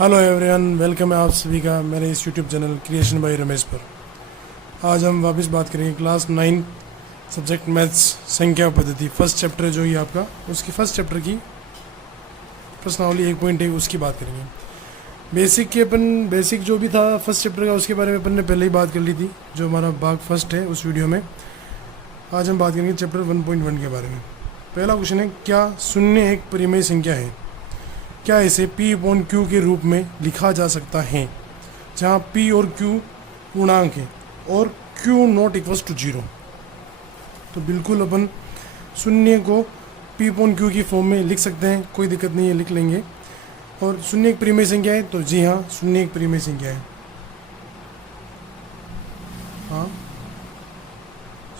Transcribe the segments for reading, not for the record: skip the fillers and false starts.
Hello everyone, welcome है आप सभी का मेरे इस YouTube channel creation bye Ramesh पर। आज हम वापस बात करेंगे क्लास 9 सब्जेक्ट मैथ्स संख्या पद्धति फर्स्ट चैप्टर जो ही आपका उसकी फर्स्ट चैप्टर की प्रश्नावली 1.1 उसकी बात करेंगे। बेसिक जो भी था फर्स्ट चैप्टर का उसके बारे में अपन ने पहले ही बात कर ली थी, जो हमारा भाग फर्स्ट है उस वीडियो में। आज हम बात करेंगे चैप्टर 1.1 के बारे में। पहला क्वेश्चन है, क्या शून्य एक परिमेय संख्या है? क्या इसे P/Q के रूप में लिखा जा सकता है, जहाँ P और Q पूर्णांक है और Q नॉट इक्वल्स टू 0? तो बिल्कुल अपन शून्य को P/Q की फॉर्म में लिख सकते हैं, कोई दिक्कत नहीं है, लिख लेंगे। और शून्य एक परिमेय संख्या है, तो जी हाँ, शून्य एक परिमेय संख्या है। हाँ,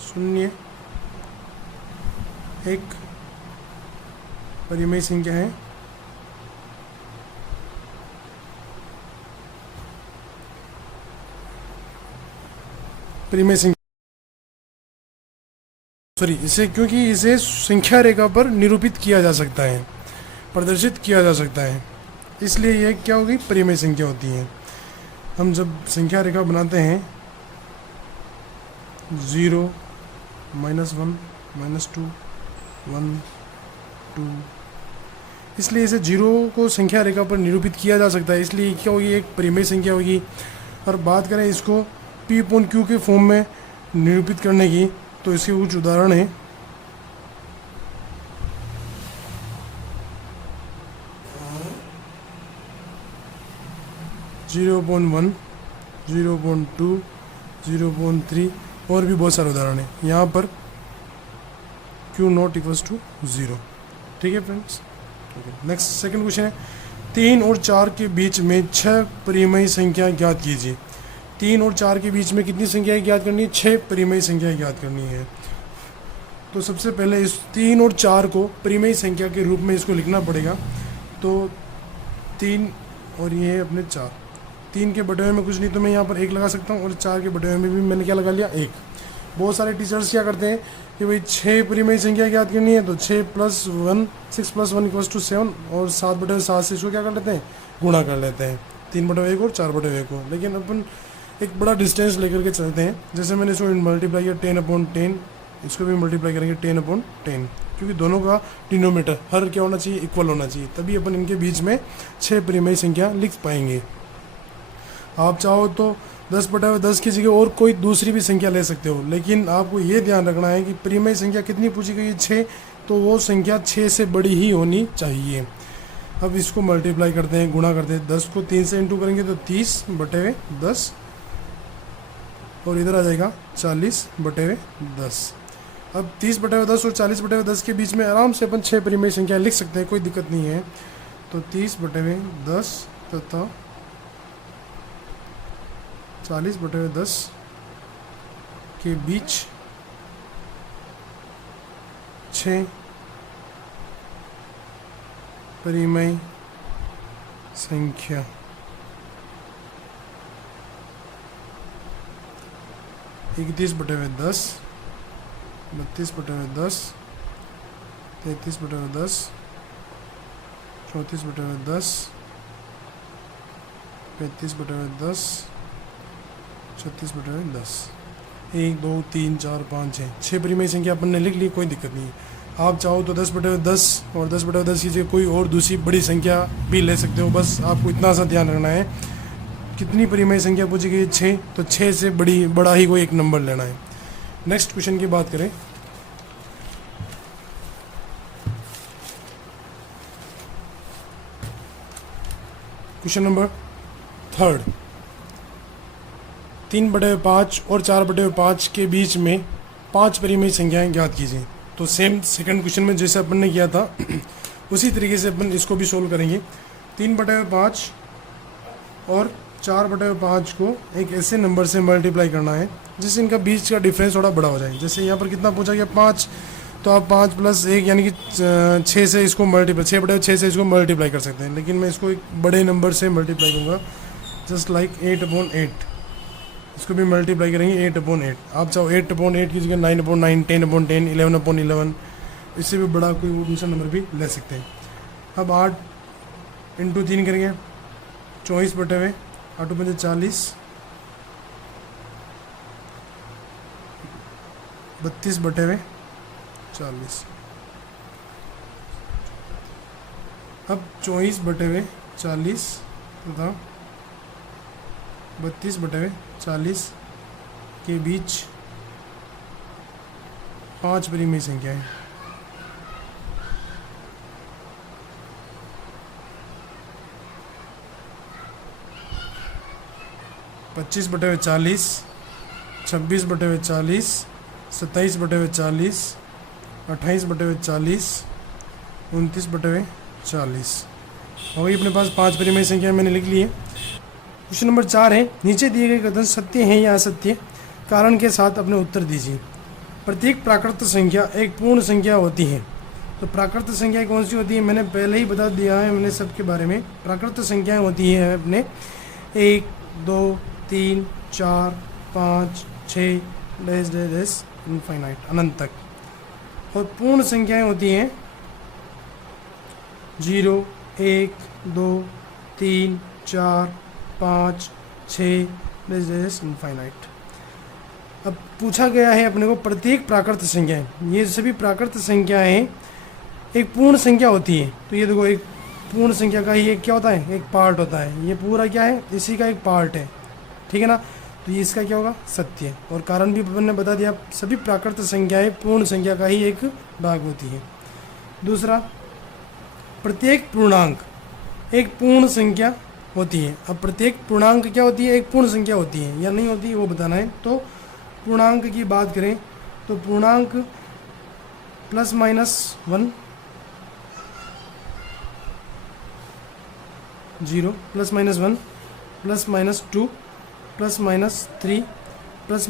शून्य एक परिमेय संख्या है। परिमेय संख्या इसे क्योंकि इसे संख्या रेखा पर निरूपित किया जा सकता है, प्रदर्शित किया जा सकता है, इसलिए यह क्या होगी, परिमेय संख्या होती है। हम जब संख्या रेखा बनाते हैं 0, -1, -2, 1, 2, इसलिए इसे 0 को संख्या रेखा पर निरूपित किया जा सकता है, इसलिए क्या होगी, एक परिमेय संख्या होगी। और बात करें इसको P/Q के फॉर्म में निरूपित करने की, तो इसके कुछ उदाहरण है। (0.1, 0.2, 0.3 और भी बहुत सारे उदाहरण हैं। यहाँ पर Q नॉट इक्वल्स टू 0। ठीक है फ्रेंड्स, नेक्स्ट सेकंड क्वेश्चन है, 3 और 4 के बीच में 6 परिमेय संख्या ज्ञात कीजिए। 3 और 4 के बीच में कितनी संख्याएं ज्ञात करनी है? 6 परिमेय संख्याएं ज्ञात करनी है। तो सबसे पहले इस 3 और 4 को परिमेय संख्या के रूप में इसको लिखना पड़ेगा। तो 3 और ये है अपने 4, 3 के बटे हुए में कुछ नहीं, तो मैं यहाँ पर 1 लगा सकता हूँ, और 4 के बटे हुए में भी मैंने क्या लगा लिया, 1। बहुत सारे टीचर्स क्या करते हैं कि भाई 6 परिमेय संख्या ज्ञात करनी है, तो 6 + 1 6 + 1 = 7, और 7/7 से इसको क्या कर लेते हैं, गुणा कर लेते हैं, 3/1 और 4/1 को। लेकिन अपन एक बड़ा डिस्टेंस लेकर के चलते हैं, जैसे मैंने इसको मल्टीप्लाई किया 10/10, इसको भी मल्टीप्लाई करेंगे 10/10, क्योंकि दोनों का डिनोमीटर हर क्या होना चाहिए, इक्वल होना चाहिए, तभी अपन इनके बीच में 6 परिमेय संख्या लिख पाएंगे। आप चाहो तो 10/10 की जगह और कोई दूसरी भी संख्या ले सकते हो, लेकिन आपको ये ध्यान रखना है कि परिमेय संख्या कितनी पूछी गई है, 6, तो वो संख्या 6 से बड़ी ही होनी चाहिए। अब इसको मल्टीप्लाई करते हैं, गुणा करते हैं, 10 को 3 से इंटू करेंगे तो 30/10, और इधर आ जाएगा 40/10। अब 30/10 और 40/10 के बीच में आराम से अपन 6 परिमेय संख्या लिख सकते हैं, कोई दिक्कत नहीं है। तो 30/10 तथा 40/10 के बीच 6 परिमेय संख्या 31/10, 32/10, 33/10, 34/10, 35/10, 36/10। 1 2 3 4 5 6 परिमेय संख्या अपन ने लिख ली, कोई दिक्कत नहीं है। आप चाहो तो 10/10 और 10/10 की जगह कोई और दूसरी बड़ी संख्या भी ले सकते हो, बस आपको इतना सा ध्यान रखना है। कितनी परिमेय संख्या पूछी गई? 6, तो 6 से बड़ा ही कोई एक नंबर लेना है। नेक्स्ट क्वेश्चन की बात करें, क्वेश्चन नंबर 3, 3/5 और 4/5 के बीच में 5 परिमेय संख्याएं ज्ञात कीजिए। तो सेम सेकंड क्वेश्चन में जैसे अपन ने किया था उसी तरीके से अपन इसको भी सोल्व करेंगे। 3/5 और 4/5 को एक ऐसे नंबर से मल्टीप्लाई करना है जिससे इनका बीच का डिफरेंस थोड़ा बड़ा हो जाए। जैसे यहाँ पर कितना पूछा गया, 5, तो आप 5 + 1 यानी कि 6 से इसको मल्टीप्लाई, 6/6 से इसको मल्टीप्लाई कर सकते हैं, लेकिन मैं इसको एक बड़े नंबर से मल्टीप्लाई करूँगा, जस्ट लाइक 8/8। इसको भी मल्टीप्लाई करेंगे 8/8। आप चाहो 8/8 की जगह 9/9, 10/10, 11/11, इससे भी बड़ा कोई वो दूसरा नंबर भी ले सकते हैं। अब 8 × 3 करेंगे 24 बटे हुए 8 पंजे 40, 32 बटे हुए 40। अब 24 बटे हुए 40 तथा 32 बटे हुए 40 के बीच 5 परिमेय संख्याएं। पच्चीस बटे हुए 40, 26 बटे हुए 40, 27 बटे हुए 40, 28 बटे हुए 40, 29 बटे हुए 40। हो गई अपने पास 5 परिमेय संख्या मैंने लिख ली है। क्वेश्चन नंबर 4 है, नीचे दिए गए कथन सत्य हैं या असत्य, कारण के साथ अपने उत्तर दीजिए। प्रत्येक प्राकृत संख्या एक पूर्ण संख्या होती है। तो प्राकृत संख्या कौन सी होती है, मैंने पहले ही बता दिया है मैंने सबके बारे में। प्राकृत संख्याएं होती है अपने 1, 2, 3, 4, 5, 6 डैश डैश डैश इनफाइनाइट अनंत तक। और पूर्ण संख्याएं होती हैं 0, 1, 2, 3, 4, 5, 6 डैश डैश इनफाइनाइट। अब पूछा गया है अपने को प्रत्येक प्राकृत संख्याएं, ये सभी प्राकृत संख्याएं एक पूर्ण संख्या होती है। तो ये देखो, एक पूर्ण संख्या का ही एक क्या होता है, एक पार्ट होता है। ये पूरा क्या है, इसी का एक पार्ट है, ठीक है ना। तो ये इसका क्या होगा, सत्य। और कारण भी अपन ने बता दिया, सभी प्राकृत संख्याएं पूर्ण संख्या का ही एक भाग होती है। दूसरा, प्रत्येक पूर्णांक एक पूर्ण संख्या होती है। अब प्रत्येक पूर्णांक क्या होती है, एक पूर्ण संख्या होती है या नहीं होती है वो बताना है। तो पूर्णांक की बात करें तो पूर्णांक +- 1, 0, +- 1, +- 2, +- 3, +-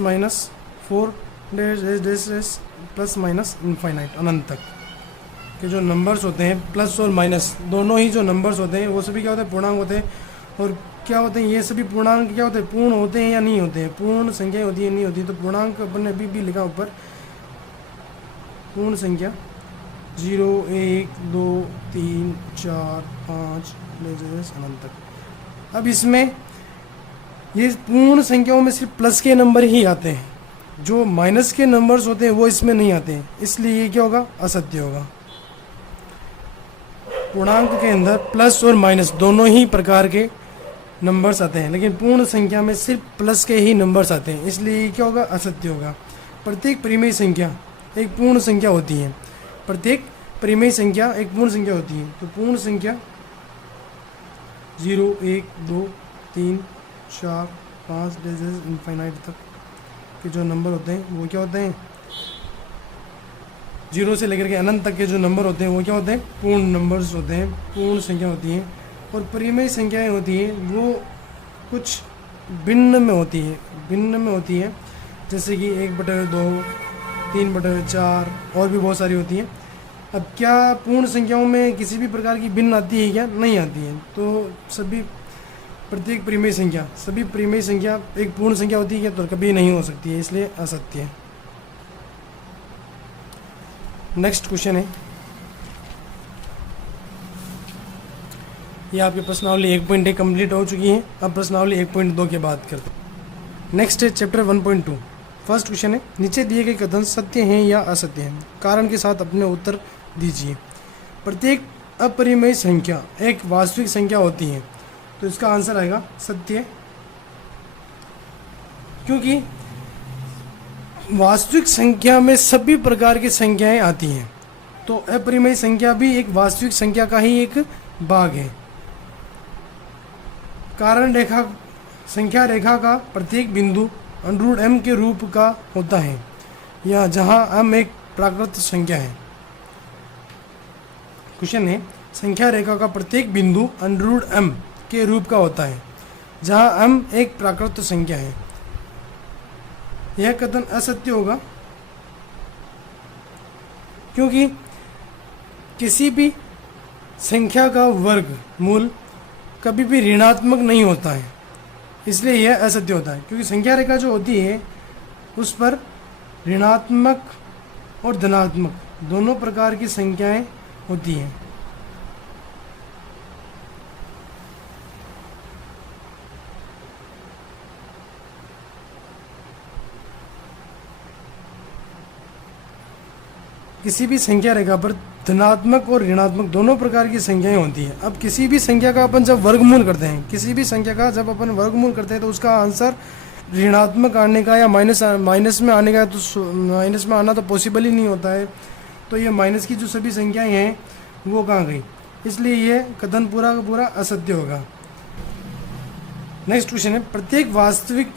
4 इनफाइनाइट अनंत तक के जो नंबर्स होते हैं, प्लस और माइनस दोनों ही जो नंबर्स होते हैं वो सभी क्या होते हैं, पूर्णांक होते हैं। और क्या होते हैं, ये सभी पूर्णांक क्या होते हैं, पूर्ण होते हैं या नहीं होते हैं, पूर्ण संख्या होती है नहीं होती। तो पूर्णांक अपन ने अभी भी लिखा ऊपर, पूर्ण संख्या 0, 1, 2, 3, 4, 5 अनंत तक। अब इसमें ये पूर्ण संख्याओं में सिर्फ प्लस के नंबर ही आते हैं, जो माइनस के नंबर्स होते हैं वो इसमें नहीं आते हैं, इसलिए ये क्या होगा, असत्य होगा। पूर्णांक के अंदर प्लस और माइनस दोनों ही प्रकार के नंबर्स आते हैं, लेकिन पूर्ण संख्या में सिर्फ प्लस के ही नंबर्स आते हैं, इसलिए क्या होगा, असत्य होगा। प्रत्येक परिमेय संख्या एक पूर्ण संख्या होती है। प्रत्येक परिमेय संख्या एक पूर्ण संख्या होती है। तो पूर्ण संख्या 0, 1, 2, 3, 4, 5 इनफाइनाइट तक के जो नंबर होते हैं वो क्या होते हैं, 0 से लेकर के अनंत तक के जो नंबर होते हैं वो क्या होते हैं, पूर्ण नंबर्स होते हैं, पूर्ण संख्या होती हैं। और परिमेय संख्याएं होती हैं वो कुछ भिन्न में होती है, जैसे कि 1/2, 3/4 और भी बहुत सारी होती हैं। अब क्या पूर्ण संख्याओं में किसी भी प्रकार की भिन्न आती है क्या, नहीं आती है। तो प्रत्येक परिमेय संख्या, सभी परिमेय संख्या एक पूर्ण संख्या होती है क्या, तो कभी नहीं हो सकती है, इसलिए असत्य है। नेक्स्ट क्वेश्चन है, ये आपकी प्रश्नावली 1.1 कंप्लीट हो चुकी है। अब प्रश्नावली 1.2 की बात करते हैं। नेक्स्ट है चैप्टर 1.2। फर्स्ट क्वेश्चन है, नीचे दिए गए कथन सत्य हैं या असत्य हैं, कारण के साथ अपने उत्तर दीजिए। प्रत्येक अपरिमेय संख्या एक वास्तविक संख्या होती है, तो इसका आंसर आएगा सत्य, क्योंकि वास्तविक संख्या में सभी प्रकार की संख्याएं आती हैं। तो अपरिमेय संख्या भी एक वास्तविक संख्या का ही एक भाग है। कारण रेखा, संख्या रेखा का प्रत्येक बिंदु √m के रूप का होता है, या जहां m एक प्राकृत संख्या है। क्वेश्चन है, संख्या रेखा का प्रत्येक बिंदु √m के रूप का होता है, जहां m एक प्राकृत संख्या है। यह कथन असत्य होगा, क्योंकि किसी भी संख्या का वर्ग मूल कभी भी ऋणात्मक नहीं होता है, इसलिए यह असत्य होता है। क्योंकि संख्या रेखा जो होती है उस पर ऋणात्मक और धनात्मक दोनों प्रकार की संख्याएं होती हैं। किसी भी संख्या रेखा पर धनात्मक और ऋणात्मक दोनों प्रकार की संख्याएं होती हैं। अब किसी भी संख्या का अपन जब वर्गमूल करते हैं, किसी भी संख्या का जब अपन वर्गमूल करते हैं तो उसका आंसर ऋणात्मक आने का या माइनस में आने का, तो माइनस में आना तो पॉसिबल ही नहीं होता है। तो ये माइनस की जो सभी संख्याएं हैं वो कहाँ गई, इसलिए ये कथन पूरा का पूरा असत्य होगा। नेक्स्ट क्वेश्चन है, प्रत्येक वास्तविक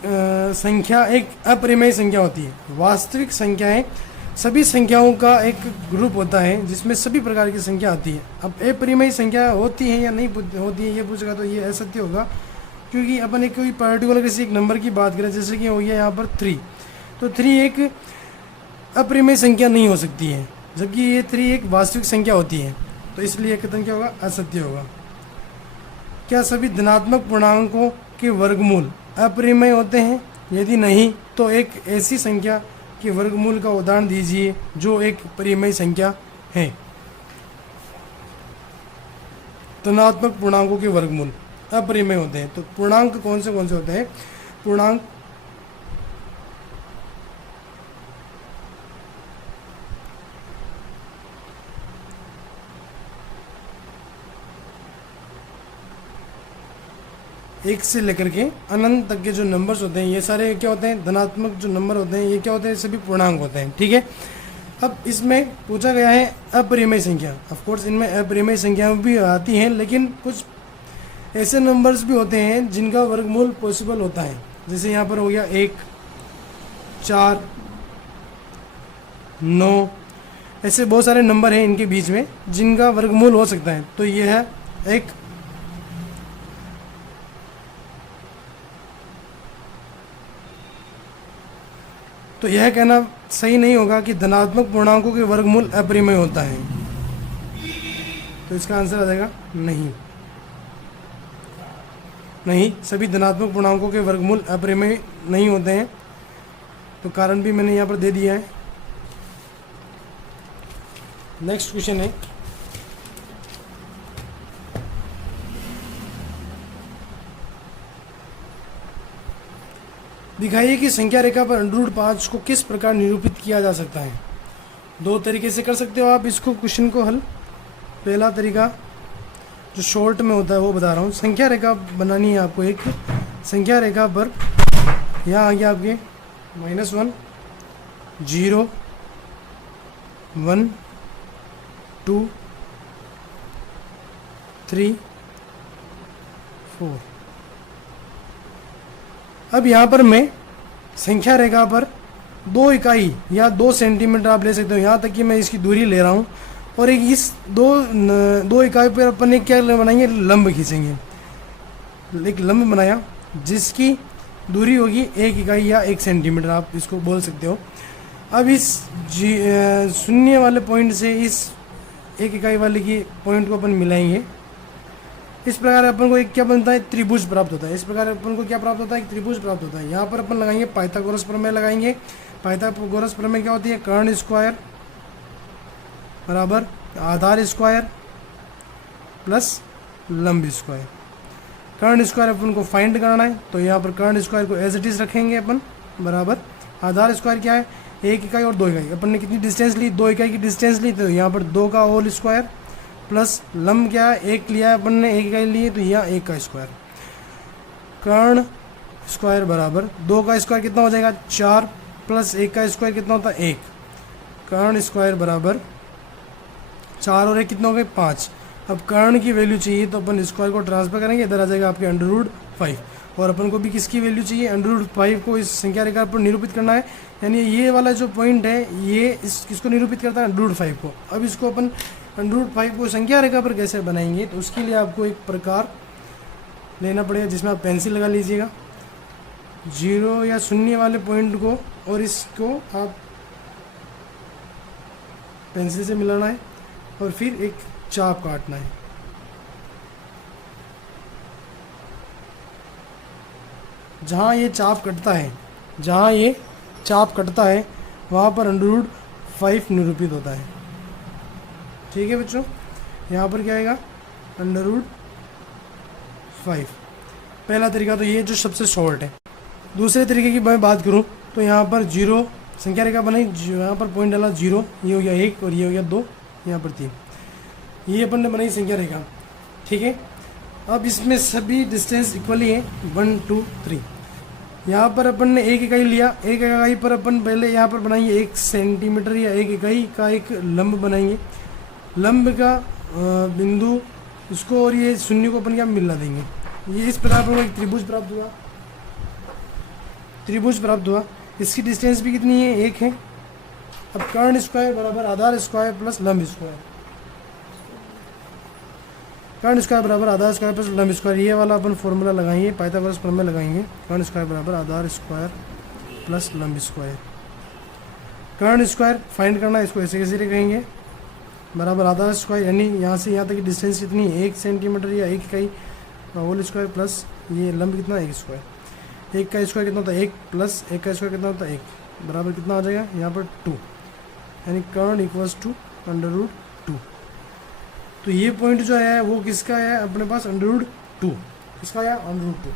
संख्या एक अपरिमेय संख्या होती है। वास्तविक संख्याएं सभी संख्याओं का एक ग्रुप होता है जिसमें सभी प्रकार की संख्या आती है। अब अपरिमेय संख्या होती है या नहीं होती है ये पूछेगा तो ये असत्य होगा, क्योंकि अपन एक कोई पर्टिकुलर किसी एक नंबर की बात करें, जैसे कि हो गया यहाँ पर 3, तो 3 एक अपरिमेय संख्या नहीं हो सकती है, जबकि ये 3 एक वास्तविक संख्या होती है। तो इसलिए कथन क्या होगा, असत्य होगा। क्या सभी धनात्मक पूर्णांकों के वर्गमूल अपरिमेय होते हैं? यदि नहीं तो एक ऐसी संख्या के वर्गमूल का उदाहरण दीजिए जो एक परिमेय संख्या है। धनात्मक पूर्णांकों के वर्गमूल अपरिमेय होते हैं। तो पूर्णांक कौन से होते हैं? पूर्णांक एक से लेकर के अनंत तक के जो नंबर्स होते हैं ये सारे क्या होते हैं, धनात्मक जो नंबर होते हैं ये क्या होते हैं, सभी पूर्णांक होते हैं। ठीक है। अब इसमें पूछा गया है अपरिमेय संख्या। ऑफ कोर्स इनमें अपरिमेय संख्याएं भी आती हैं, लेकिन कुछ ऐसे नंबर्स भी होते हैं जिनका वर्गमूल पॉसिबल होता है। जैसे यहाँ पर हो गया 1, 4, 9, ऐसे बहुत सारे नंबर हैं इनके बीच में जिनका वर्गमूल हो सकता है। तो ये है एक तो यह कहना सही नहीं होगा कि धनात्मक पूर्णांकों के वर्गमूल अपरिमेय होता है। तो इसका आंसर आ जाएगा नहीं, सभी धनात्मक पूर्णांकों के वर्गमूल अपरिमेय नहीं होते हैं। तो कारण भी मैंने यहाँ पर दे दिया है। नेक्स्ट क्वेश्चन है, दिखाइए कि संख्या रेखा पर √5 को किस प्रकार निरूपित किया जा सकता है। 2 तरीके से कर सकते हो आप इसको, क्वेश्चन को हल। पहला तरीका जो शॉर्ट में होता है वो बता रहा हूँ। संख्या रेखा बनानी है आपको। एक संख्या रेखा पर यहाँ आ गया आपके -1, 0, 1, 2, 3, 4। अब यहाँ पर मैं संख्या रेखा पर 2 इकाई या 2 सेंटीमीटर आप ले सकते हो, यहाँ तक कि मैं इसकी दूरी ले रहा हूँ। और एक इस दो इकाई पर अपन एक क्या बनाएंगे, लंब खींचेंगे। एक लंब बनाया जिसकी दूरी होगी 1 इकाई या 1 सेंटीमीटर, आप इसको बोल सकते हो। अब इस शून्य वाले पॉइंट से इस 1 इकाई वाले की पॉइंट को अपन मिलाएंगे। इस प्रकार अपन को एक क्या बनता है, त्रिभुज प्राप्त होता है। इस प्रकार अपन को क्या प्राप्त होता है, एक त्रिभुज प्राप्त होता है। यहाँ पर अपन लगाएंगे पाइथागोरस प्रमेय लगाएंगे। पाइथागोरस प्रमेय क्या होती है, कर्ण स्क्वायर बराबर आधार स्क्वायर प्लस लंब स्क्वायर। कर्ण स्क्वायर अपन को फाइंड करना है, तो यहाँ पर कर्ण स्क्वायर को एज इट इज रखेंगे अपन बराबर आधार स्क्वायर क्या है, 1 इकाई और 2 इकाई। अपन ने कितनी डिस्टेंस ली, 2 इकाई की डिस्टेंस ली, तो यहाँ पर 2 का होल स्क्वायर प्लस लंब क्या है, 1 लिया है अपन ने, 1 इकाई लिए, तो यहाँ 1 का स्क्वायर। कर्ण स्क्वायर बराबर 2 का स्क्वायर कितना हो जाएगा, 4 प्लस 1 का स्क्वायर कितना होता है, 1। कर्ण स्क्वायर बराबर 4 और 1 कितना हो गए, 5। अब कर्ण की वैल्यू चाहिए तो अपन स्क्वायर को ट्रांसफर करेंगे, इधर आ जाएगा आपके √5। और अपन को भी किसकी वैल्यू चाहिए, √5 को इस संख्या रेखा पर निरूपित करना है। यानी ये वाला जो पॉइंट है ये किसको निरूपित करता है, √5 को। अब इसको अपन √5 को संख्या रेखा पर कैसे बनाएंगे, तो उसके लिए आपको एक प्रकार लेना पड़ेगा जिसमें आप पेंसिल लगा लीजिएगा 0 या शून्य वाले पॉइंट को, और इसको आप पेंसिल से मिलाना है और फिर एक चाप काटना है। जहाँ ये चाप कटता है वहाँ पर √5 निरूपित होता है। ठीक है बच्चों, यहाँ पर क्या आएगा, √5। पहला तरीका तो ये जो सबसे शॉर्ट है। दूसरे तरीके की मैं बात करूँ तो यहाँ पर 0 संख्या रेखा बनाई, यहाँ पर पॉइंट डाला 0, ये हो गया 1 और ये हो गया 2, यहाँ पर 3, ये अपन ने बनाई संख्या रेखा। ठीक है, अब इसमें सभी डिस्टेंस इक्वली है 1 2 3। यहाँ पर अपन ने एक इकाई लिया, एक इकाई पर अपन पहले यहाँ पर बनाएंगे 1 सेंटीमीटर या एक इकाई का एक लंब बनाएंगे। लंब का बिंदु इसको और ये शून्य को अपन क्या मिला देंगे। ये इस प्रकार पर एक त्रिभुज प्राप्त हुआ, त्रिभुज प्राप्त हुआ। इसकी डिस्टेंस भी कितनी है, 1 है। अब कर्ण स्क्वायर बराबर आधार स्क्वायर प्लस लंब स्क्वायर, कर्ण स्क्वायर बराबर आधार स्क्वायर प्लस लंब स्क्वायर, ये वाला अपन फॉर्मूला लगाएंगे, पाइथागोरस प्रमेय लगाएंगे। कर्ण स्क्वायर बराबर आधार स्क्वायर प्लस लंब स्क्वायर। कर्ण स्क्वायर फाइंड करना है, इसको ऐसे कैसे लिखेंगे, बराबर आधार स्क्वायर, यानी यहाँ से यहाँ तक की डिस्टेंस कितनी है 1 सेंटीमीटर या एक इकाई होल स्क्वायर प्लस ये लंब कितना 1 स्क्वायर। 1 का स्क्वायर कितना होता है 1 प्लस 1 का स्क्वायर कितना होता है 1, बराबर कितना आ जाएगा यहाँ पर 2, यानी कर्ण इक्वल्स टू √2। तो ये पॉइंट जो है वो किसका है अपने पास, √2, किसका है √2।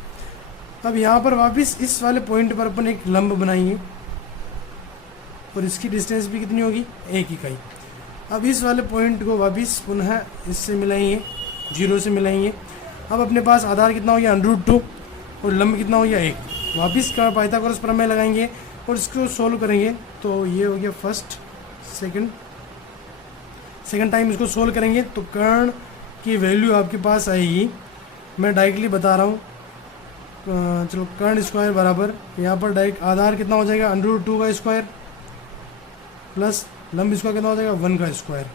अब यहाँ पर वापस इस वाले पॉइंट पर अपन एक लंब बनाएंगे और इसकी डिस्टेंस भी कितनी होगी 1 इकाई। अब इस वाले पॉइंट को वापस पुनः इससे मिलाएंगे, 0 से मिलाएंगे। अब अपने पास आधार कितना हो गया √2 और लंब कितना हो गया 1। वापस का पाइथागोरस प्रमेय लगाएंगे और इसको सोल्व करेंगे, तो ये हो गया फर्स्ट सेकंड टाइम इसको सोल्व करेंगे तो कर्ण की वैल्यू आपके पास आएगी, मैं डायरेक्टली बता रहा हूँ। चलो कर्ण स्क्वायर बराबर यहाँ पर डायरेक्ट आधार कितना हो जाएगा √2 का स्क्वायर प्लस लंब स्क्वायर कितना हो जाएगा 1 का स्क्वायर।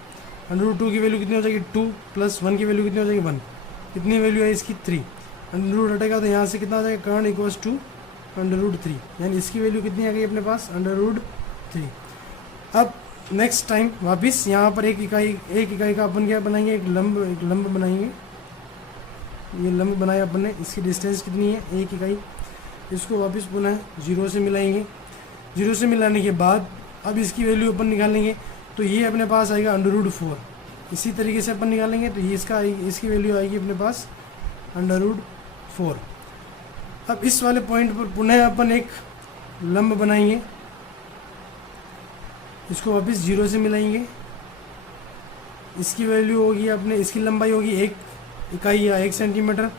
√2 की वैल्यू कितनी हो जाएगी 2 प्लस 1 की वैल्यू कितनी हो जाएगी 1, कितनी वैल्यू है इसकी 3। √ हटेगा तो यहाँ से कितना आ जाएगा कर्ण इक्वल्स टू √3, यानी इसकी वैल्यू कितनी आ गई अपने पास √3। अब नेक्स्ट टाइम वापस यहाँ पर एक इकाई का अपन क्या बनाएंगे, एक लंब बनाएंगे। ये लंब बनाया अपन ने, इसकी डिस्टेंस कितनी है 1 इकाई। इसको वापस पुनः 0 से मिलाएंगे। 0 से मिलाने के बाद अब इसकी वैल्यू अपन निकालेंगे, तो ये अपने पास आएगा √4। इसी तरीके से अपन निकालेंगे तो ये इसकी वैल्यू आएगी अपने पास √4। अब इस वाले पॉइंट पर पुनः अपन एक लंब बनाएंगे, इसको वापस 0 से मिलाएंगे। इसकी वैल्यू होगी अपने, इसकी लंबाई होगी 1 इकाई या 1 सेंटीमीटर।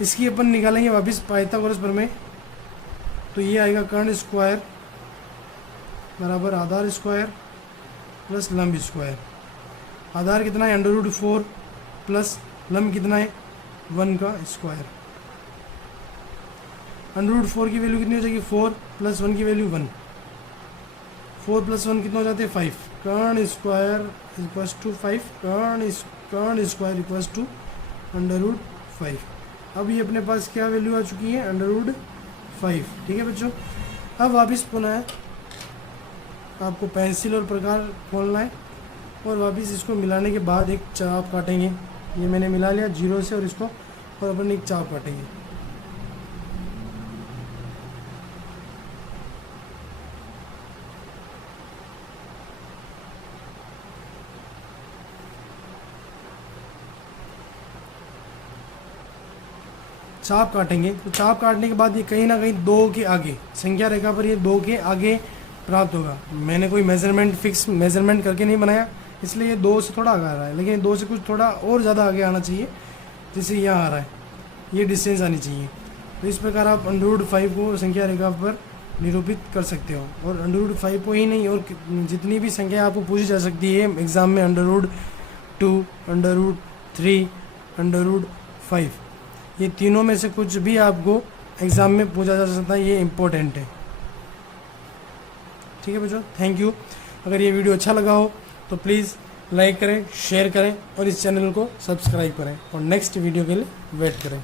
इसकी अपन निकालेंगे वापस पाइथागोरस प्रमेय, तो ये आएगा कर्ण स्क्वायर बराबर आधार स्क्वायर प्लस लंब स्क्वायर। आधार कितना है √4 प्लस लंब कितना है 1 का स्क्वायर। √4 की वैल्यू कितनी हो जाएगी 4 प्लस 1 की वैल्यू 1, 4 प्लस 1 कितना हो जाते हैं 5। कर्ण स्क्वायर इक्वल्स टू 5, कर्ण स्क्वायर इक्वल्स टू √5। अब ये अपने पास क्या वैल्यू आ चुकी है √5। ठीक है बच्चों, अब वापस पुनः आपको पेंसिल और प्रकार खोलना है और वापस इसको मिलाने के बाद एक चाप काटेंगे। ये मैंने मिला लिया 0 से और इसको, और अपन एक चाप काटेंगे। चाप काटेंगे तो चाप काटने के बाद ये कहीं ना कहीं 2 के आगे, संख्या रेखा पर ये 2 के आगे प्राप्त होगा। मैंने कोई फिक्स मेजरमेंट करके नहीं बनाया, इसलिए ये 2 से थोड़ा आगे आ रहा है, लेकिन 2 से कुछ थोड़ा और ज़्यादा आगे आना चाहिए, जैसे यहाँ आ रहा है, ये डिस्टेंस आनी चाहिए। तो इस प्रकार आप √5 को संख्या रेखा पर निरूपित कर सकते हो। और √5 को ही नहीं, और जितनी भी संख्या आपको पूछी जा सकती है एग्ज़ाम में, √2, √3, √5, ये तीनों में से कुछ भी आपको एग्ज़ाम में पूछा जा सकता है, ये इम्पोर्टेंट है। ठीक है बच्चों, थैंक यू। अगर ये वीडियो अच्छा लगा हो तो प्लीज़ लाइक करें, शेयर करें और इस चैनल को सब्सक्राइब करें और नेक्स्ट वीडियो के लिए वेट करें।